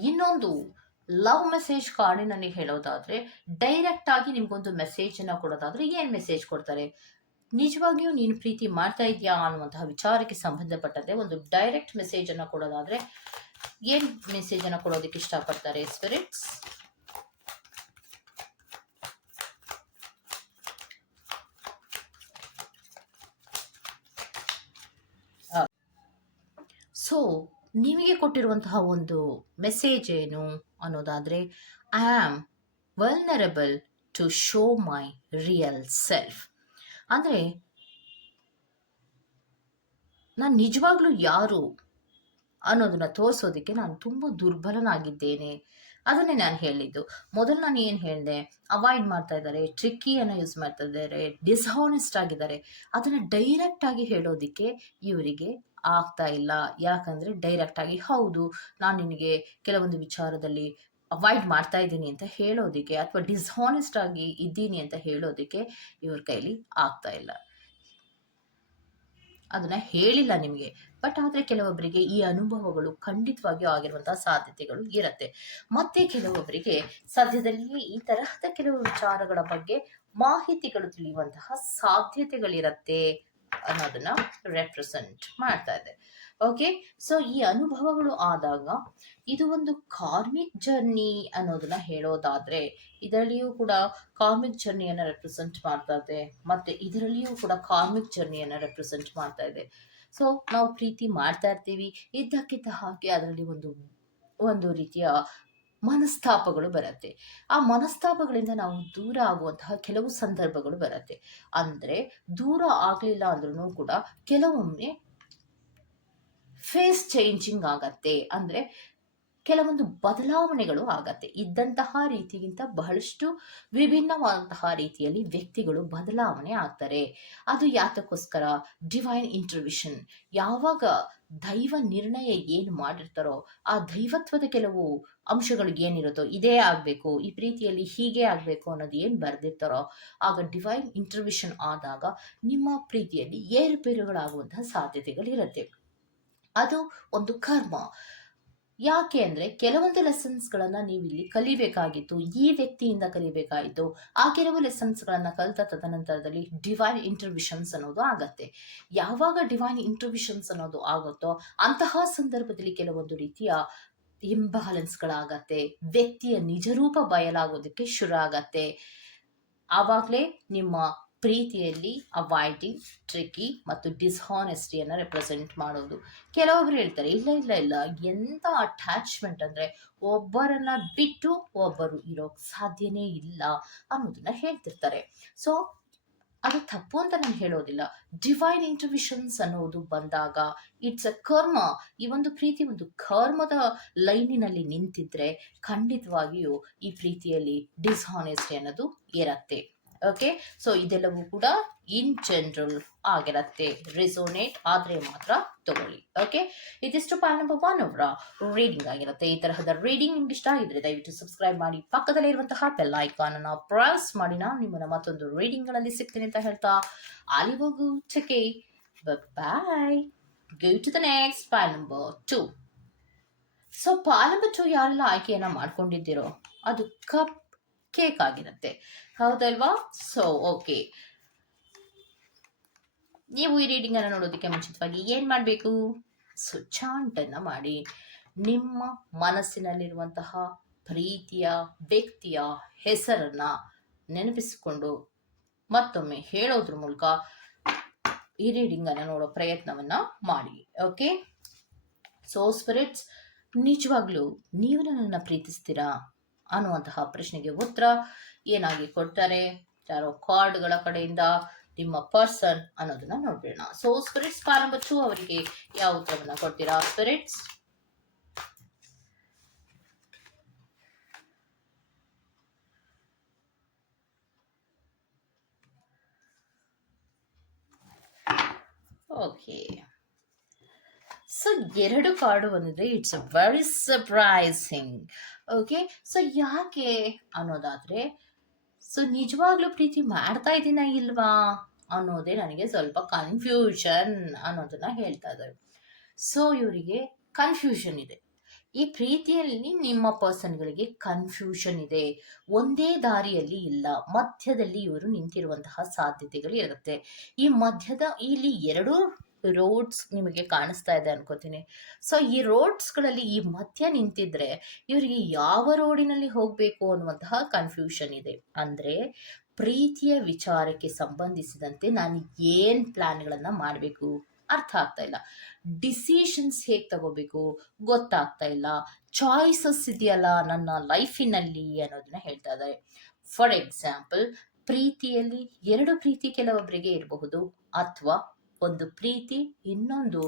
ಇನ್ನೊಂದು ಲವ್ ಮೆಸೇಜ್ ಕಾರ್ಡಿನಲ್ಲಿ ಹೇಳೋದಾದ್ರೆ ಡೈರೆಕ್ಟ್ ಆಗಿ ನಿಮ್ಗೊಂದು ಮೆಸೇಜ್ ಕೊಡೋದಾದರೆ ಏನ್ ಮೆಸೇಜ್ ಕೊಡ್ತಾರೆ? ನಿಜವಾಗಿಯೂ ನೀನು ಪ್ರೀತಿ ಮಾಡ್ತಾ ಇದೆಯಾ ಅನ್ನುವಂತಹ ವಿಚಾರಕ್ಕೆ ಸಂಬಂಧಪಟ್ಟಂತೆ ಒಂದು ಡೈರೆಕ್ಟ್ ಮೆಸೇಜ್ ಕೊಡೋದಾದರೆ ಏನ್ ಮೆಸೇಜ್ ಅನ್ನ ಕೊಡೋದಕ್ಕೆ ಇಷ್ಟಪಡ್ತಾರೆ? ಸ್ಪಿರಿಟ್ಸ್ ಸೊ ನಿಮಗೆ ಕೊಟ್ಟಿರುವಂತಹ ಒಂದು ಮೆಸೇಜ್ ಏನು ಅನ್ನೋದಾದ್ರೆ I am vulnerable to show my real self ಅಂದರೆ, ನಾನು ನಿಜವಾಗ್ಲೂ ಯಾರು ಅನ್ನೋದನ್ನ ತೋರಿಸೋದಕ್ಕೆ ನಾನು ತುಂಬ ದುರ್ಬಲನಾಗಿದ್ದೇನೆ. ಅದನ್ನೇ ನಾನು ಹೇಳಿದ್ದು. ಮೊದಲು ನಾನು ಏನು ಹೇಳಿದೆ? ಅವಾಯ್ಡ್ ಮಾಡ್ತಾ ಇದ್ದಾರೆ ಟ್ರಿಕ್ಕಿಯನ್ನು ಯೂಸ್ ಮಾಡ್ತಾ ಇದ್ದಾರೆ ಡಿಸ್ಹಾನೆಸ್ಟ್ ಆಗಿದ್ದಾರೆ. ಅದನ್ನು ಡೈರೆಕ್ಟ್ ಆಗಿ ಹೇಳೋದಕ್ಕೆ ಇವರಿಗೆ ಆಗ್ತಾ ಇಲ್ಲ. ಯಾಕಂದ್ರೆ ಡೈರೆಕ್ಟ್ ಆಗಿ ಹೌದು, ನಾನು ನಿನಗೆ ಕೆಲವೊಂದು ವಿಚಾರದಲ್ಲಿ ಅವಾಯ್ಡ್ ಮಾಡ್ತಾ ಇದ್ದೀನಿ ಅಂತ ಹೇಳೋದಕ್ಕೆ ಅಥವಾ ಡಿಸ್ಹಾನೆಸ್ಟ್ ಆಗಿ ಇದ್ದೀನಿ ಅಂತ ಹೇಳೋದಕ್ಕೆ ಇವ್ರ ಕೈಲಿ ಆಗ್ತಾ ಇಲ್ಲ. ಅದನ್ನ ಹೇಳಿಲ್ಲ ನಿಮಗೆ. ಬಟ್ ಆದ್ರೆ ಕೆಲವೊಬ್ಬರಿಗೆ ಈ ಅನುಭವಗಳು ಖಂಡಿತವಾಗಿಯೂ ಆಗಿರುವಂತಹ ಸಾಧ್ಯತೆಗಳು ಇರುತ್ತೆ. ಮತ್ತೆ ಕೆಲವೊಬ್ಬರಿಗೆ ಸದ್ಯದಲ್ಲಿ ಈ ತರಹದ ಕೆಲವು ವಿಚಾರಗಳ ಬಗ್ಗೆ ಮಾಹಿತಿಗಳು ತಿಳಿಯುವಂತಹ ಸಾಧ್ಯತೆಗಳಿರತ್ತೆ. ಅನ್ನೋದನ್ನ ರೆಪ್ರೆಸೆಂಟ್ ಮಾಡ್ತಾ ಇದೆ. ಓಕೆ ಸೊ ಈ ಅನುಭವಗಳು ಆದಾಗ ಇದು ಒಂದು ಕಾರ್ಮಿಕ್ ಜರ್ನಿ ಅನ್ನೋದನ್ನ ಹೇಳೋದಾದ್ರೆ ಇದರಲ್ಲಿಯೂ ಕೂಡ ಕಾರ್ಮಿಕ್ ಜರ್ನಿಯನ್ನ ರೆಪ್ರೆಸೆಂಟ್ ಮಾಡ್ತಾ ಇದೆ, ಮತ್ತೆ ಇದರಲ್ಲಿಯೂ ಕೂಡ ಕಾರ್ಮಿಕ್ ಜರ್ನಿಯನ್ನ ರೆಪ್ರೆಸೆಂಟ್ ಮಾಡ್ತಾ ಇದೆ. ಸೊ ನಾವು ಪ್ರೀತಿ ಮಾಡ್ತಾ ಇರ್ತೀವಿ, ಇದ್ದಕ್ಕಿದ್ದ ಹಾಗೆ ಅದರಲ್ಲಿ ಒಂದು ಒಂದು ರೀತಿಯ ಮನಸ್ತಾಪಗಳು ಬರುತ್ತೆ. ಆ ಮನಸ್ತಾಪಗಳಿಂದ ನಾವು ದೂರ ಆಗುವಂತಹ ಕೆಲವು ಸಂದರ್ಭಗಳು ಬರುತ್ತೆ. ಅಂದ್ರೆ ದೂರ ಆಗ್ಲಿಲ್ಲ ಅಂದ್ರೂ ಕೂಡ ಕೆಲವೊಮ್ಮೆ ಫೇಸ್ ಚೇಂಜಿಂಗ್ ಆಗತ್ತೆ. ಅಂದ್ರೆ ಕೆಲವೊಂದು ಬದಲಾವಣೆಗಳು ಆಗತ್ತೆ. ಇದ್ದಂತಹ ರೀತಿಗಿಂತ ಬಹಳಷ್ಟು ವಿಭಿನ್ನವಾದಂತಹ ರೀತಿಯಲ್ಲಿ ವ್ಯಕ್ತಿಗಳು ಬದಲಾವಣೆ ಆಗ್ತಾರೆ. ಅದು ಯಾತಕ್ಕೋಸ್ಕರ? ಡಿವೈನ್ ಇಂಟರ್ವಿಷನ್ ಯಾವಾಗ ದೈವ ನಿರ್ಣಯ ಏನು ಮಾಡಿರ್ತಾರೋ, ಆ ದೈವತ್ವದ ಕೆಲವು ಅಂಶಗಳು ಏನಿರುತ್ತೋ ಇದೇ ಆಗಬೇಕು, ಈ ಪ್ರೀತಿಯಲ್ಲಿ ಹೀಗೆ ಆಗಬೇಕು ಅನ್ನೋದು ಏನು ಬರೆದಿರ್ತಾರೋ, ಆಗ ಡಿವೈನ್ ಇಂಟರ್ವಿಷನ್ ಆದಾಗ ನಿಮ್ಮ ಪ್ರೀತಿಯಲ್ಲಿ ಏರುಪೇರುಗಳಾಗುವಂತಹ ಸಾಧ್ಯತೆಗಳಿರುತ್ತೆ. ಅದು ಒಂದು ಕರ್ಮ. ಯಾಕೆ ಅಂದರೆ ಕೆಲವೊಂದು ಲೆಸನ್ಸ್ಗಳನ್ನು ನೀವು ಇಲ್ಲಿ ಕಲಿಬೇಕಾಗಿತ್ತು, ಈ ವ್ಯಕ್ತಿಯಿಂದ ಕಲಿಬೇಕಾಯಿತು, ಆ ಕೆಲವು ಲೆಸನ್ಸ್ಗಳನ್ನು ಕಲಿತ ತದನಂತರದಲ್ಲಿ ಡಿವೈನ್ ಇಂಟರ್ವಿಷನ್ಸ್ ಅನ್ನೋದು ಆಗತ್ತೆ. ಯಾವಾಗ ಡಿವೈನ್ ಇಂಟರ್ವಿಷನ್ಸ್ ಅನ್ನೋದು ಆಗುತ್ತೋ ಅಂತಹ ಸಂದರ್ಭದಲ್ಲಿ ಕೆಲವೊಂದು ರೀತಿಯ ಇಂಬ್ಯಾಲೆನ್ಸ್ಗಳಾಗತ್ತೆ ವ್ಯಕ್ತಿಯ ನಿಜರೂಪ ಬಯಲಾಗೋದಕ್ಕೆ ಶುರು ಆಗತ್ತೆ. ಆವಾಗಲೇ ನಿಮ್ಮ ಪ್ರೀತಿಯಲ್ಲಿ ಅವಾಯ್ಡಿಂಗ್, ಟ್ರಿಕಿ ಮತ್ತು ಡಿಸ್ಹಾನೆಸ್ಟಿಯನ್ನು ರೆಪ್ರೆಸೆಂಟ್ ಮಾಡೋದು. ಕೆಲವೊಬ್ರು ಹೇಳ್ತಾರೆ, ಇಲ್ಲ ಇಲ್ಲ ಇಲ್ಲ, ಎಂಥ ಅಟ್ಯಾಚ್ಮೆಂಟ್ ಅಂದರೆ ಒಬ್ಬರನ್ನ ಬಿಟ್ಟು ಒಬ್ಬರು ಇರೋಕ್ಕೆ ಸಾಧ್ಯನೇ ಇಲ್ಲ ಅನ್ನೋದನ್ನ ಹೇಳ್ತಿರ್ತಾರೆ. ಸೊ ಅದು ತಪ್ಪು ಅಂತ ನಾನು ಹೇಳೋದಿಲ್ಲ. ಡಿವೈನ್ ಇಂಟರ್ವಿಷನ್ಸ್ ಅನ್ನೋದು ಬಂದಾಗ ಇಟ್ಸ್ ಅ ಕರ್ಮ ಈ ಒಂದು ಪ್ರೀತಿ ಒಂದು ಕರ್ಮದ ಲೈನಿನಲ್ಲಿ ನಿಂತಿದ್ರೆ ಖಂಡಿತವಾಗಿಯೂ ಈ ಪ್ರೀತಿಯಲ್ಲಿ ಡಿಸ್ಹಾನೆಸ್ಟಿ ಅನ್ನೋದು ಇರತ್ತೆ ಓಕೆ ಸೊ ಇದೆಲ್ಲವೂ ಕೂಡ ಇನ್ ಜನರಲ್ ಆಗಿರತ್ತೆ. ರೆಸೋನೇಟ್ ಆದರೆ ಮಾತ್ರ ತಗೊಳ್ಳಿ. ಓಕೆ ಇದಿಷ್ಟು ಪಾಲ್ ನಂಬರ್ ಒನ್ ಅವರ ರೀಡಿಂಗ್ ಆಗಿರುತ್ತೆ. ಈ ತರಹದ ರೀಡಿಂಗ್ ನಿಮ್ಗೆ ಇಷ್ಟ ಆಗಿದ್ರೆ ದಯವಿಟ್ಟು ಸಬ್ಸ್ಕ್ರೈಬ್ ಮಾಡಿ. ಪಕ್ಕದಲ್ಲಿ ಇರುವಂತಹ ಬೆಲ್ ಐಕಾನ್ ಅನ್ನ ಪ್ರೆಸ್ ಮಾಡಿ. ನಾನು ನಿಮ್ಮನ್ನ ಮತ್ತೊಂದು ರೀಡಿಂಗ್ಗಳಲ್ಲಿ ಸಿಗ್ತೀನಿ ಅಂತ ಹೇಳ್ತಾ ಅಲ್ಲಿವರೆಗೂ ಚಕೆ bye go to the next pile number two so pile number two ಯಾರೆಲ್ಲ ಆಯ್ಕೆಯನ್ನ ಮಾಡ್ಕೊಂಡಿದ್ದೀರೋ, ಅದು ಕಪ್ ಕೇಕ್ ಆಗಿರುತ್ತೆ ಹೌದಲ್ವಾ? ಸೊ ಓಕೆ ನೀವು ಈ ರೀಡಿಂಗ್ ಅನ್ನು ನೋಡೋದಕ್ಕೆ ಮುಂಚಿತವಾಗಿ ಏನ್ ಮಾಡಬೇಕು? ಸೊ ಚಾಂಟನ್ನ ಮಾಡಿ. ನಿಮ್ಮ ಮನಸ್ಸಿನಲ್ಲಿರುವಂತಹ ಪ್ರೀತಿಯ ವ್ಯಕ್ತಿಯ ಹೆಸರನ್ನ ನೆನಪಿಸಿಕೊಂಡು ಮತ್ತೊಮ್ಮೆ ಹೇಳೋದ್ರ ಮೂಲಕ ಈ ರೀಡಿಂಗ್ ಅನ್ನು ನೋಡೋ ಪ್ರಯತ್ನವನ್ನ ಮಾಡಿ. ಓಕೆ ಸೊ ಸ್ಪಿರಿಟ್ಸ್ ನಿಜವಾಗ್ಲೂ ನೀವು ನನ್ನನ್ನು ಪ್ರೀತಿಸ್ತೀರಾ? ಅನ್ನುವಂತಹ ಪ್ರಶ್ನೆಗೆ ಉತ್ತರ ಏನಾಗಿ ಕೊಡ್ತಾರೆ? ಯಾರೋ ಕಾರ್ಡ್ಗಳ ಕಡೆಯಿಂದ ನಿಮ್ಮ ಪರ್ಸನ್ ಅನ್ನೋದನ್ನ ನೋಡ್ಬಿಡೋಣ. ಸೊ ಸ್ಪಿರಿಟ್ಸ್ ಪಾರಂಬಚ್ಚು ಅವರಿಗೆ ಯಾವ ಉತ್ತರವನ್ನ ಕೊಡ್ತೀರಾ? ಸ್ಪಿರಿಟ್ಸ್ ಓಕೆ ಸೊ ಎರಡು ಕಾರ್ಡು ಬಂದಿದೆ. It's very surprising okay so ಯಾಕೆ ಅನ್ನೋದಾದ್ರೆ ಸೊ ನಿಜವಾಗ್ಲೂ ಪ್ರೀತಿ ಮಾಡ್ತಾ ಇದ್ದೀನ ಇಲ್ವಾ ಅನ್ನೋದೇ ನನಗೆ ಸ್ವಲ್ಪ ಕನ್ಫ್ಯೂಷನ್ ಅನ್ನೋದನ್ನ ಹೇಳ್ತಾ ಇದ್ದಾರೆ. ಸೊ ಇವರಿಗೆ ಕನ್ಫ್ಯೂಷನ್ ಇದೆ. ಈ ಪ್ರೀತಿಯಲ್ಲಿ ನಿಮ್ಮ ಪರ್ಸನ್ಗಳಿಗೆ ಕನ್ಫ್ಯೂಷನ್ ಇದೆ. ಒಂದೇ ದಾರಿಯಲ್ಲಿ ಇಲ್ಲ. ಮಧ್ಯದಲ್ಲಿ ಇವರು ನಿಂತಿರುವಂತಹ ಸಾಧ್ಯತೆಗಳು ಇರುತ್ತೆ. ಈ ಮಧ್ಯದ, ಇಲ್ಲಿ ಎರಡು ರೋಡ್ಸ್ ನಿಮಗೆ ಕಾಣಿಸ್ತಾ ಇದೆ ಅನ್ಕೋತೀನಿ. ಸೊ ಈ ರೋಡ್ಸ್ಗಳಲ್ಲಿ ಈ ಮಧ್ಯ ನಿಂತಿದ್ರೆ ಇವರಿಗೆ ಯಾವ ರೋಡಿನಲ್ಲಿ ಹೋಗಬೇಕು ಅನ್ನುವಂತಹ ಕನ್ಫ್ಯೂಷನ್ ಇದೆ. ಅಂದರೆ ಪ್ರೀತಿಯ ವಿಚಾರಕ್ಕೆ ಸಂಬಂಧಿಸಿದಂತೆ ನಾನು ಏನು ಪ್ಲ್ಯಾನ್ಗಳನ್ನು ಮಾಡಬೇಕು? ಅರ್ಥ ಆಗ್ತಾ ಇಲ್ಲ. ಡಿಸಿಷನ್ಸ್ ಹೇಗೆ ತಗೋಬೇಕು? ಗೊತ್ತಾಗ್ತಾ ಇಲ್ಲ. ಚಾಯ್ಸಸ್ ಇದೆಯಲ್ಲ ನನ್ನ ಲೈಫಿನಲ್ಲಿ ಅನ್ನೋದನ್ನ ಹೇಳ್ತಾ ಇದ್ದಾರೆ. ಫಾರ್ ಎಕ್ಸಾಂಪಲ್ ಪ್ರೀತಿಯಲ್ಲಿ ಎರಡು ಪ್ರೀತಿ ಕೆಲವೊಬ್ಬರಿಗೆ ಇರಬಹುದು. ಅಥವಾ ಒಂದು ಪ್ರೀತಿ, ಇನ್ನೊಂದು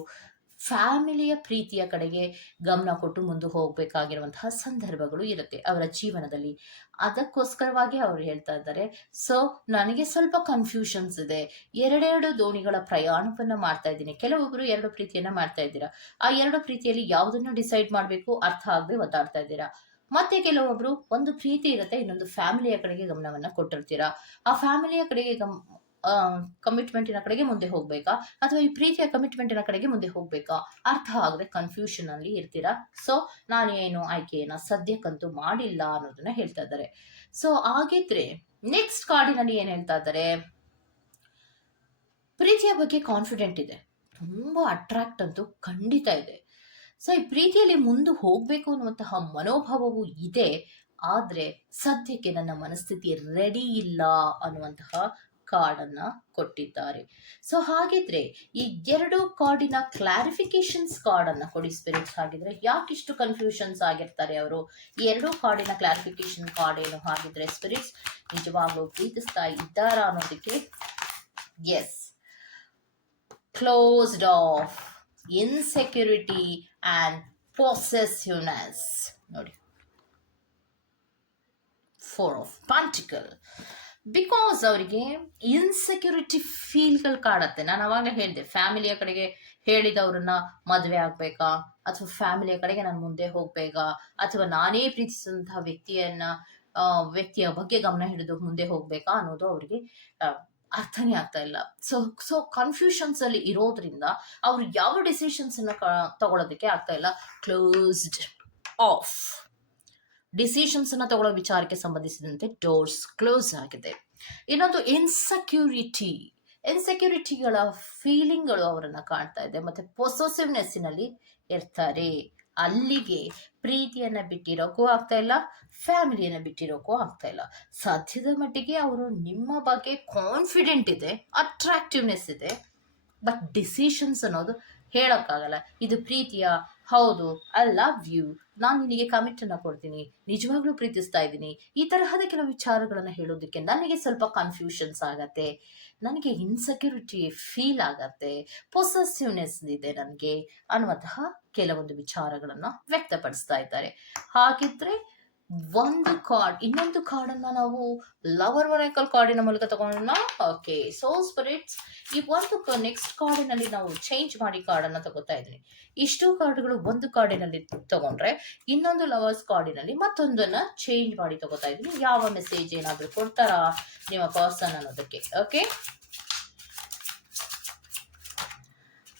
ಫ್ಯಾಮಿಲಿಯ ಪ್ರೀತಿಯ ಕಡೆಗೆ ಗಮನ ಕೊಟ್ಟು ಮುಂದೆ ಹೋಗಬೇಕಾಗಿರುವಂತಹ ಸಂದರ್ಭಗಳು ಇರುತ್ತೆ ಅವರ ಜೀವನದಲ್ಲಿ. ಅದಕ್ಕೋಸ್ಕರವಾಗಿ ಅವರು ಹೇಳ್ತಾ ಇದ್ದಾರೆ ಸೊ ನನಗೆ ಸ್ವಲ್ಪ ಕನ್ಫ್ಯೂಷನ್ಸ್ ಇದೆ. ಎರಡೆರಡು ದೋಣಿಗಳ ಪ್ರಯಾಣವನ್ನು ಮಾಡ್ತಾ ಇದ್ದೀನಿ. ಕೆಲವೊಬ್ಬರು ಎರಡು ಪ್ರೀತಿಯನ್ನ ಮಾಡ್ತಾ ಇದ್ದೀರಾ? ಆ ಎರಡು ಪ್ರೀತಿಯಲ್ಲಿ ಯಾವುದನ್ನು ಡಿಸೈಡ್ ಮಾಡಬೇಕು? ಅರ್ಥ ಆಗದೆ ಒತ್ತಾಡ್ತಾ ಇದ್ದೀರಾ? ಮತ್ತೆ ಕೆಲವೊಬ್ರು, ಒಂದು ಪ್ರೀತಿ ಇರುತ್ತೆ, ಇನ್ನೊಂದು ಫ್ಯಾಮಿಲಿಯ ಕಡೆಗೆ ಗಮನವನ್ನ ಕೊಟ್ಟಿರ್ತೀರಾ? ಆ ಫ್ಯಾಮಿಲಿಯ ಕಡೆಗೆ ಗಮ್ ಕಮಿಟ್ಮೆಂಟಿನ ಕಡೆಗೆ ಮುಂದೆ ಹೋಗ್ಬೇಕಾ? ಅಥವಾ ಈ ಪ್ರೀತಿಯ ಕಮಿಟ್ಮೆಂಟಿನ ಕಡೆಗೆ ಮುಂದೆ ಹೋಗ್ಬೇಕಾ? ಅರ್ಥ ಆಗದೆ ಕನ್ಫ್ಯೂಷನ್ ಅಲ್ಲಿ ಇರ್ತೀರಾ? ಸೊ ನಾನೇನು ಆಯ್ಕೆಯನ್ನ ಸದ್ಯಕ್ಕಂತೂ ಮಾಡಿಲ್ಲ ಅನ್ನೋದನ್ನ ಹೇಳ್ತಾ ಇದ್ದಾರೆ. ಸೊ ಹಾಗಿದ್ರೆ ನೆಕ್ಸ್ಟ್ ಕಾರ್ಡಿನಲ್ಲಿ ಏನ್ ಹೇಳ್ತಾ ಇದ್ದಾರೆ? ಪ್ರೀತಿಯ ಬಗ್ಗೆ ಕಾನ್ಫಿಡೆಂಟ್ ಇದೆ. ತುಂಬಾ ಅಟ್ರಾಕ್ಟ್ ಅಂತೂ ಖಂಡಿತ ಇದೆ. ಸೊ ಈ ಪ್ರೀತಿಯಲ್ಲಿ ಮುಂದೆ ಹೋಗ್ಬೇಕು ಅನ್ನುವಂತಹ ಮನೋಭಾವವು ಇದೆ. ಆದ್ರೆ ಸದ್ಯಕ್ಕೆ ನನ್ನ ಮನಸ್ಥಿತಿ ರೆಡಿ ಇಲ್ಲ ಅನ್ನುವಂತಹ ಕಾರ್ಡನ್ನ ಕೊಟ್ಟಿದ್ದಾರೆ. ಸೊ ಹಾಗಿದ್ರೆ ಈ ಎರಡು ಕಾರ್ಡಿನ ಕ್ಲಾರಿಫಿಕೇಶನ್ಸ್ ಕಾರ್ಡ್ ಅನ್ನ ಕೊಡಿ ಸ್ಪಿರಿಟ್ಸ್ ಹಾಗಿದ್ರೆ ಯಾಕಿಷ್ಟು ಕನ್ಫ್ಯೂಷನ್ಸ್ ಆಗಿರ್ತಾರೆ ಅವರು? ಈ ಎರಡು ಕಾರ್ಡಿನ ಕ್ಲಾರಿಫಿಕೇಶನ್ ಕಾರ್ಡ್ ಏನು ಹಾಗಿದ್ರೆ ಸ್ಪಿರಿಟ್ಸ್ ನಿಜವಾಗ್ಲೂ ಪ್ರೀತಿಸ್ತಾ ಇದ್ದಾರಾ ಅನ್ನೋದಕ್ಕೆ? Yes closed of insecurity and possessiveness ನೋಡಿ. ಫೋರ್ ಆಫ್ ಪಾಂಟಿಕಲ್ ಬಿಕಾಸ್ ಅವರಿಗೆ ಇನ್ಸೆಕ್ಯೂರಿಟಿ ಫೀಲ್ಗಳು ಕಾಡತ್ತೆ ನಾನು ಅವಾಗಲೇ ಹೇಳಿದೆ ಫ್ಯಾಮಿಲಿಯ ಕಡೆಗೆ ಹೇಳಿದವ್ರನ್ನ ಮದುವೆ ಆಗ್ಬೇಕಾ? ಅಥವಾ ಫ್ಯಾಮಿಲಿಯ ಕಡೆಗೆ ನಾನು ಮುಂದೆ ಹೋಗ್ಬೇಕಾ? ಅಥವಾ ನಾನೇ ಪ್ರೀತಿಸಿದಂತಹ ವ್ಯಕ್ತಿಯನ್ನ ವ್ಯಕ್ತಿಯ ಬಗ್ಗೆ ಗಮನ ಹಿಡಿದು ಮುಂದೆ ಹೋಗ್ಬೇಕಾ ಅನ್ನೋದು ಅವರಿಗೆ ಅರ್ಥನೇ ಆಗ್ತಾ ಇಲ್ಲ. ಸೊ ಸೊ ಕನ್ಫ್ಯೂಷನ್ಸ್ ಅಲ್ಲಿ ಇರೋದ್ರಿಂದ ಅವ್ರು ಯಾವ ಡಿಸಿಷನ್ಸ್ ಅನ್ನ ಕ- ತಗೊಳ್ಳೋದಕ್ಕೆ ಆಗ್ತಾ ಇಲ್ಲ. ಕ್ಲೋಸ್ಡ್ ಆಫ್ ಡಿಸಿಷನ್ಸ್ ಅನ್ನ ತಗೊಳ್ಳೋ ವಿಚಾರಕ್ಕೆ ಸಂಬಂಧಿಸಿದಂತೆ ಡೋರ್ಸ್ ಕ್ಲೋಸ್ ಆಗಿದೆ. ಇನ್ನೊಂದು ಇನ್ಸೆಕ್ಯೂರಿಟಿ ಇನ್ಸೆಕ್ಯೂರಿಟಿಗಳ ಫೀಲಿಂಗ್ಗಳು ಅವರನ್ನ ಕಾಣ್ತಾ ಇದೆ. ಮತ್ತೆ ಪೊಸೆಸಿವ್ನೆಸ್ಸಿನಲ್ಲಿ ಇರ್ತಾರೆ. ಅಲ್ಲಿಗೆ ಪ್ರೀತಿಯನ್ನ ಬಿಟ್ಟಿರೋಕ್ಕೂ ಆಗ್ತಾ ಇಲ್ಲ ಫ್ಯಾಮಿಲಿಯನ್ನ ಬಿಟ್ಟಿರೋಕ್ಕೂ ಆಗ್ತಾ ಇಲ್ಲ. ಸದ್ಯದ ಮಟ್ಟಿಗೆ ಅವರು ನಿಮ್ಮ ಬಗ್ಗೆ ಕಾನ್ಫಿಡೆಂಟ್ ಇದೆ ಅಟ್ರಾಕ್ಟಿವ್ನೆಸ್ ಇದೆ ಬಟ್ ಡಿಸಿಷನ್ಸ್ ಅನ್ನೋದು ಹೇಳೋಕ್ಕಾಗಲ್ಲ. ಇದು ಪ್ರೀತಿಯ ಹೌದು ಐ ಲವ್ ಯು ನಾನು ನಿನಗೆ ಕಮಿಟ್ ಅನ್ನ ಕೊಡ್ತೀನಿ. ನಿಜವಾಗ್ಲೂ ಪ್ರೀತಿಸ್ತಾ ಇದ್ದೀನಿ. ಈ ತರಹದ ಕೆಲವು ವಿಚಾರಗಳನ್ನು ಹೇಳೋದಕ್ಕೆ ನನಗೆ ಸ್ವಲ್ಪ ಕನ್ಫ್ಯೂಷನ್ಸ್ ಆಗತ್ತೆ. ನನಗೆ ಇನ್ಸೆಕ್ಯೂರಿಟಿ ಫೀಲ್ ಆಗತ್ತೆ. ಪೊಸೆಸಿವ್ನೆಸ್ ಇದೆ ನನಗೆ ಅನ್ನುವಂತಹ ಕೆಲವೊಂದು ವಿಚಾರಗಳನ್ನು ವ್ಯಕ್ತಪಡಿಸ್ತಾ ಇದ್ದಾರೆ. ಹಾಗಿದ್ರೆ ಒಂದು ಕಾರ್ಡ್ ಇನ್ನೊಂದು ಕಾರ್ಡನ್ನು ನಾವು ಲವರ್ ಒರಾಕಲ್ ಕಾರ್ಡಿನ ಮೂಲಕ ತಗೊಂಡ ಓಕೆ ಸೋ ಸ್ಪಿರಿಟ್ಸ್ ಈ ಒಂದು ನೆಕ್ಸ್ಟ್ ಕಾರ್ಡಿನಲ್ಲಿ ನಾವು ಚೇಂಜ್ ಮಾಡಿ ಕಾರ್ಡನ್ನು ತಗೋತಾ ಇದ್ದೀನಿ ಇಷ್ಟು ಕಾರ್ಡ್ಗಳು ಒಂದು ಕಾರ್ಡಿನಲ್ಲಿ ತಗೊಂಡ್ರೆ ಇನ್ನೊಂದು ಲವರ್ಸ್ ಕಾರ್ಡಿನಲ್ಲಿ ಮತ್ತೊಂದನ್ನ ಚೇಂಜ್ ಮಾಡಿ ತಗೋತಾ ಇದ್ದೀನಿ ಯಾವ ಮೆಸೇಜ್ ಏನಾದರೂ ಕೊಡ್ತಾರಾ ನಿಮ್ಮ ಪರ್ಸನ್ ಅನ್ನೋದಕ್ಕೆ. ಓಕೆ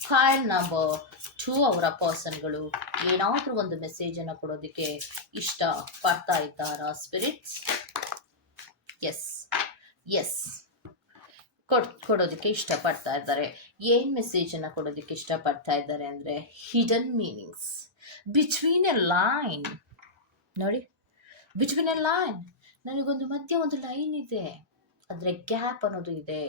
ಫೈಲ್ ನಂಬರ್ ಟೂ ಅವರ ಪರ್ಸನ್ಗಳು ಏನಾದರೂ ಒಂದು ಮೆಸೇಜ್ ಅನ್ನು ಕೊಡೋದಕ್ಕೆ ಇಷ್ಟ ಪಡ್ತಾ ಇದ್ದಾರಾ ಸ್ಪಿರಿಟ್ಸ್ ಎಸ್ ಎಸ್ ಕೊಡ್, ಕೊಡೋದಕ್ಕೆ ಇಷ್ಟಪಡ್ತಾ ಇದ್ದಾರೆ. ಏನು ಮೆಸೇಜನ್ನು ಕೊಡೋದಕ್ಕೆ ಇಷ್ಟಪಡ್ತಾ ಇದ್ದಾರೆ ಅಂದರೆ hidden meanings between a line ನೋಡಿ. ಬಿಟ್ವೀನ್ ಎ ಲೈನ್ ನನಗೊಂದು ಮಧ್ಯೆ ಒಂದು ಲೈನ್ ಇದೆ. ಆದರೆ ಗ್ಯಾಪ್ ಅನ್ನೋದು ಇದೆ.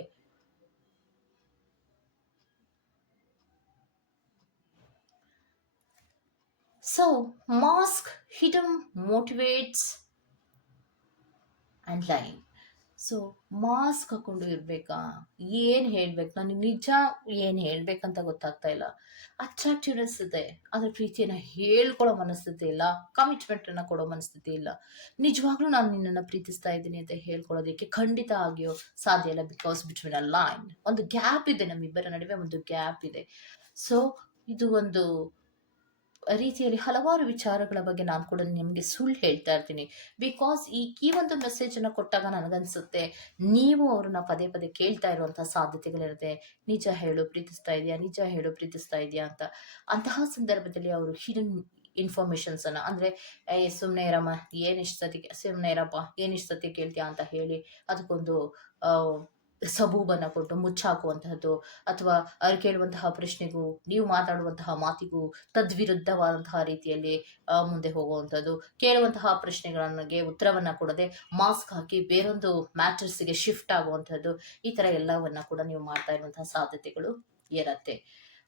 So mask hidden motivates and line so mask ಹಾಕೊಂಡು ಇರಬೇಕಾ? ಏನು ಹೇಳ್ಬೇಕು? ನನಗೆ ನಿಜ ಏನು ಹೇಳ್ಬೇಕಂತ ಗೊತ್ತಾಗ್ತಾ ಇಲ್ಲ. ಅಟ್ರಾಕ್ಟಿವ್ನೆಸ್ ಇದೆ. ಅದರ ಪ್ರೀತಿಯನ್ನು ಹೇಳ್ಕೊಳ್ಳೋ ಮನಸ್ಥಿತಿ ಇಲ್ಲ. ಕಮಿಟ್ಮೆಂಟನ್ನು ಕೊಡೋ ಮನಸ್ಥಿತಿ ಇಲ್ಲ. ನಿಜವಾಗ್ಲೂ ನಾನು ನಿನ್ನನ್ನು ಪ್ರೀತಿಸ್ತಾ ಇದ್ದೀನಿ ಅಂತ ಹೇಳ್ಕೊಳ್ಳೋದಕ್ಕೆ ಖಂಡಿತ ಆಗಿಯೋ ಸಾಧ್ಯ ಇಲ್ಲ ಬಿಕಾಸ್ ಬಿಟ್ವೀನ್ ಅ ಲೈನ್ ಒಂದು ಗ್ಯಾಪ್ ಇದೆ ನಮ್ಮಿಬ್ಬರ ನಡುವೆ, ಒಂದು ಗ್ಯಾಪ್ ಇದೆ. ಸೊ ಇದು ಒಂದು ರೀತಿಯಲ್ಲಿ ಹಲವಾರು ವಿಚಾರಗಳ ಬಗ್ಗೆ ನಾನು ಕೂಡ ನಿಮಗೆ ಸುಳ್ಳು ಹೇಳ್ತಾ ಇರ್ತೀನಿ. ಬಿಕಾಸ್ ಈ ಈ ಒಂದು ಮೆಸೇಜನ್ನು ಕೊಟ್ಟಾಗ ನನಗನ್ಸುತ್ತೆ, ನೀವು ಅವ್ರನ್ನ ಪದೇ ಪದೇ ಕೇಳ್ತಾ ಇರುವಂಥ ಸಾಧ್ಯತೆಗಳಿರುತ್ತೆ. ನಿಜ ಹೇಳು, ಪ್ರೀತಿಸ್ತಾ ಇದೆಯಾ? ನಿಜ ಹೇಳು, ಪ್ರೀತಿಸ್ತಾ ಇದೆಯಾ ಅಂತ. ಅಂತಹ ಸಂದರ್ಭದಲ್ಲಿ ಅವರು ಹಿಡನ್ ಇನ್ಫಾರ್ಮೇಷನ್ಸನ್ನು ಅಂದರೆ, ಏ, ಸುಮ್ನೆ ಇರಮ್ಮ ಏನಿಷ್ಟು ಸತಿ ಸುಮ್ಮನೆ ಇರಪ್ಪ ಏನಿಷ್ಟು ಸತಿ ಕೇಳ್ತೀಯಾ? ಅಂತ ಹೇಳಿ, ಅದಕ್ಕೊಂದು ಸಬೂಬನ್ನು ಕೊಟ್ಟು ಮುಚ್ಚಾಕುವಂತಹದ್ದು ಅಥವಾ ಅವ್ರು ಕೇಳುವಂತಹ ಪ್ರಶ್ನೆಗೂ, ನೀವು ಮಾತಾಡುವಂತಹ ಮಾತಿಗೂ ತದ್ವಿರುದ್ಧವಾದಂತಹ ರೀತಿಯಲ್ಲಿ ಮುಂದೆ ಹೋಗುವಂಥದ್ದು ಕೇಳುವಂತಹ ಪ್ರಶ್ನೆಗಳಿಗೆ ಉತ್ತರವನ್ನು ಕೊಡದೆ ಮಾಸ್ಕ್ ಹಾಕಿ ಬೇರೊಂದು ಮ್ಯಾಟರ್ಸ್ಗೆ ಶಿಫ್ಟ್ ಆಗುವಂಥದ್ದು ಈ ಥರ ಎಲ್ಲವನ್ನ ಕೂಡ ನೀವು ಮಾಡ್ತಾ ಇರುವಂತಹ ಸಾಧ್ಯತೆಗಳು ಇರತ್ತೆ.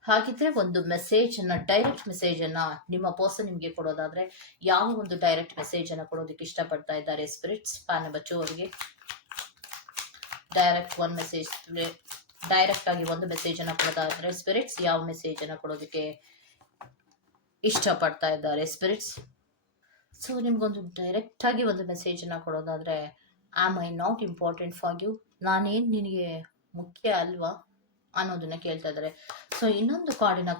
ಹಾಗಿದ್ರೆ ಒಂದು ಮೆಸೇಜ್ ಅನ್ನ ಡೈರೆಕ್ಟ್ ಮೆಸೇಜ್ ಅನ್ನ ನಿಮ್ಮ ಪರ್ಸನ್ ನಿಮಗೆ ಕೊಡೋದಾದ್ರೆ, ಯಾವ ಒಂದು ಡೈರೆಕ್ಟ್ ಮೆಸೇಜ್ ಅನ್ನ ಕೊಡೋದಕ್ಕೆ ಇಷ್ಟಪಡ್ತಾ ಇದ್ದಾರೆ ಸ್ಪಿರಿಟ್ಸ್ ಪ್ಯಾನ್ ಬಚ್ಚು ಅವರಿಗೆ? ಡೈರೆಕ್ಟ್ ಒಂದು ಮೆಸೇಜ್ ಡೈರೆಕ್ಟ್ ಆಗಿ ಒಂದು ಮೆಸೇಜ್ ಕೊಡೋದಾದರೆ ಸ್ಪಿರಿಟ್ಸ್ ಯಾವ ಮೆಸೇಜ್ ಅನ್ನ ಕೊಡೋದಕ್ಕೆ ಇಷ್ಟಪಡ್ತಾ ಇದ್ದಾರೆ ಸ್ಪಿರಿಟ್ಸ್ ಸೊ ನಿಮ್ಗೊಂದು ಡೈರೆಕ್ಟಾಗಿ ಒಂದು message ಕೊಡೋದಾದರೆ am I not important for you ನಾನೇನು ನಿನಗೆ ಮುಖ್ಯ ಅಲ್ವಾ ಅನ್ನೋದನ್ನ ಕೇಳ್ತಾ ಇದ್ದಾರೆ. ಸೊ ಇನ್ನೊಂದು ಕಾರ್ಡಿನ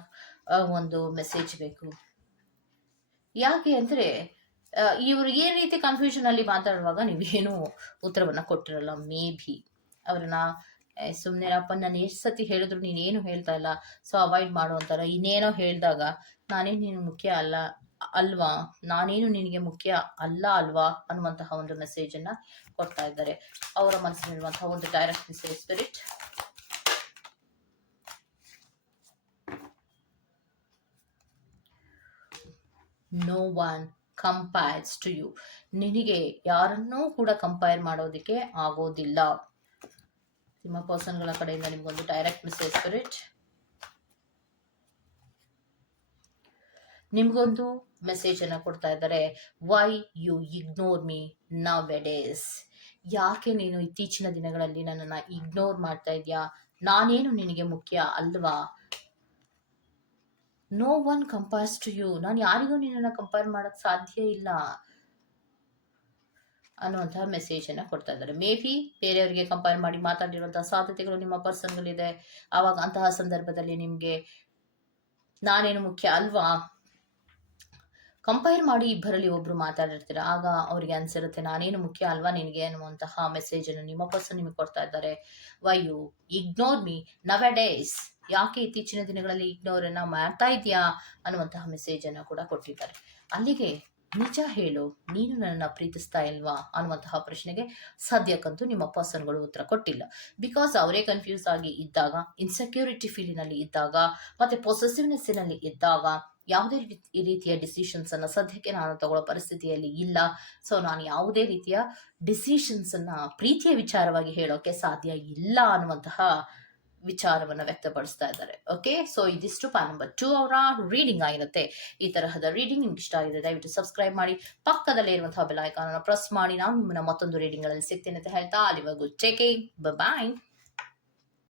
ಒಂದು ಮೆಸೇಜ್ ಬೇಕು. ಯಾಕೆ ಅಂದರೆ ಇವರು ಈ ರೀತಿ ಕನ್ಫ್ಯೂಷನ್ ಅಲ್ಲಿ ಮಾತಾಡುವಾಗ ನೀವೇನು ಉತ್ತರವನ್ನು ಕೊಟ್ಟಿರಲ್ಲ ಮೇ ಬಿ ಅವ್ರನ್ನ ಸುಮ್ಮನೆರಪ್ಪ ನಾನು ಎಷ್ಟು ಸತಿ ಹೇಳಿದ್ರು ನೀನೇನು ಹೇಳ್ತಾ ಇಲ್ಲ ಸೊ ಅವಾಯ್ಡ್ ಮಾಡುವಂತಾರ ಇನ್ನೇನೋ ಹೇಳಿದಾಗ, ನಾನೇನು ನೀನು ಮುಖ್ಯ ಅಲ್ಲ, ಅಲ್ವಾ? ನಾನೇನು ನಿನಗೆ ಮುಖ್ಯ ಅಲ್ಲ ಅಲ್ವಾ? ಅನ್ನುವಂತಹ ಒಂದು ಮೆಸೇಜನ್ನು ಕೊಡ್ತಾ ಇದ್ದಾರೆ. ಅವರ ಮನಸ್ಸಿನಲ್ಲಿರುವಂತಹ ಒಂದು direct message spirit no one compares to you ನಿನಗೆ ಯಾರನ್ನೂ ಕೂಡ ಕಂಪೇರ್ ಮಾಡೋದಕ್ಕೆ ಆಗೋದಿಲ್ಲ. ನಿಮ್ಮ ಪರ್ಸನ್ಗಳ ಕಡೆಯಿಂದ ನಿಮಗೊಂದು ಡೈರೆಕ್ಟ್ ಮೆಸೇಜ್ ಸ್ಪಿರಿಟ್ ನಿಮ್ಗೊಂದು ಮೆಸೇಜ್ ಅನ್ನ ಕೊಡ್ತಾ ಇದ್ದಾರೆ why you ignore me now days ಯಾಕೆ ನೀನು ಇತ್ತೀಚಿನ ದಿನಗಳಲ್ಲಿ ನನ್ನನ್ನು ಇಗ್ನೋರ್ ಮಾಡ್ತಾ ಇದೆಯಾ? ನಾನೇನು ನಿನಗೆ ಮುಖ್ಯ ಅಲ್ವಾ? No one compares to you ನಾನು ಯಾರಿಗೂ ನಿನ್ನನ್ನು ಕಂಪೇರ್ ಮಾಡಕ್ ಸಾಧ್ಯ ಇಲ್ಲ. ಅನ್ನುವಂತಹ ಮೆಸೇಜ್ ಅನ್ನ ಕೊಡ್ತಾ ಇದ್ದಾರೆ. ಮೇ ಬಿ ಬೇರೆಯವರಿಗೆ ಕಂಪೇರ್ ಮಾಡಿ ಮಾತಾಡಿರುವಂತಹ ಸಾಧ್ಯತೆಗಳು ನಿಮ್ಮ ಪರ್ಸನ್ಗಳಿದೆ ಆವಾಗ ಅಂತಹ ಸಂದರ್ಭದಲ್ಲಿ ನಿಮಗೆ ನಾನೇನು ಮುಖ್ಯ ಅಲ್ವಾ? ಕಂಪೇರ್ ಮಾಡಿ ಇಬ್ಬರಲ್ಲಿ ಒಬ್ರು ಮಾತಾಡಿರ್ತೀರ? ಆಗ ಅವರಿಗೆ ಅನ್ಸಿರುತ್ತೆ ನಾನೇನು ಮುಖ್ಯ ಅಲ್ವಾ ನಿನಗೆ ಅನ್ನುವಂತಹ ಮೆಸೇಜ್ ಅನ್ನು ನಿಮ್ಮ ಪರ್ಸನ್ ನಿಮಗೆ ಕೊಡ್ತಾ ಇದ್ದಾರೆ. Why you ignore me now days ಯಾಕೆ ಇತ್ತೀಚಿನ ದಿನಗಳಲ್ಲಿ ಇಗ್ನೋರ್ ಅನ್ನ ಮಾಡ್ತಾ ಇದೆಯಾ ಅನ್ನುವಂತಹ ಮೆಸೇಜ್ ಅನ್ನು ಕೂಡ ಕೊಟ್ಟಿದ್ದಾರೆ. ಅಲ್ಲಿಗೆ ನಿಜ ಹೇಳು. ನೀನು ನನ್ನನ್ನು ಪ್ರೀತಿಸ್ತಾ ಇಲ್ವಾ? ಅನ್ನುವಂತಹ ಪ್ರಶ್ನೆಗೆ ಸದ್ಯಕ್ಕಂತೂ ನಿಮ್ಮ ಪರ್ಸನ್ಗಳು ಉತ್ತರ ಕೊಟ್ಟಿಲ್ಲ. ಬಿಕಾಸ್ ಅವರೇ ಕನ್ಫ್ಯೂಸ್ ಆಗಿ ಇದ್ದಾಗ ಇನ್ಸೆಕ್ಯೂರಿಟಿ ಫೀಲಿನಲ್ಲಿ ಇದ್ದಾಗ, ಮತ್ತೆ ಪೊಸೆಸಿವ್ನೆಸ್ಸಿನಲ್ಲಿ ಇದ್ದಾಗ ಯಾವುದೇ ರೀತಿ- ರೀತಿಯ ಡಿಸಿಷನ್ಸ್ ಅನ್ನ ಸದ್ಯಕ್ಕೆ ನಾನು ತಗೊಳ್ಳೋ ಪರಿಸ್ಥಿತಿಯಲ್ಲಿ ಇಲ್ಲ. ಸೊ ನಾನು ಯಾವುದೇ ರೀತಿಯ ಡಿಸಿಷನ್ಸ್ ಅನ್ನ ಪ್ರೀತಿಯ ವಿಚಾರವಾಗಿ ಹೇಳೋಕೆ ಸಾಧ್ಯ ಇಲ್ಲ ಅನ್ನುವಂತಹ ವಿಚಾರವನ್ನ ವ್ಯಕ್ತಪಡಿಸ್ತಾ ಇದ್ದಾರೆ. ಓಕೆ ಸೊ ಇದಿಷ್ಟು ಪ್ಯಾನ್ ನಂಬರ್ ಟೂ ಅವರ ರೀಡಿಂಗ್ ಆಗಿರುತ್ತೆ. ಈ ತರಹದ ರೀಡಿಂಗ್ ನಿಮ್ಗೆ ಇಷ್ಟ ಆಗಿದೆ ದಯವಿಟ್ಟು ಸಬ್ಸ್ಕ್ರೈಬ್ ಮಾಡಿ, ಪಕ್ಕದಲ್ಲೇ ಇರುವಂತಹ ಬೆಲ್ ಐಕಾನ್ ಪ್ರೆಸ್ ಮಾಡಿ. ನಾವು ನಿಮ್ಮನ್ನ ಮತ್ತೊಂದು ರೀಡಿಂಗ್ಗಳಲ್ಲಿ ಸಿಗ್ತೇನೆ ಅಂತ ಹೇಳ್ತಾ, ಅಲ್ಲಿವರೆಗೂ ಚೆಕಿಂಗ್ ಬಾಯ್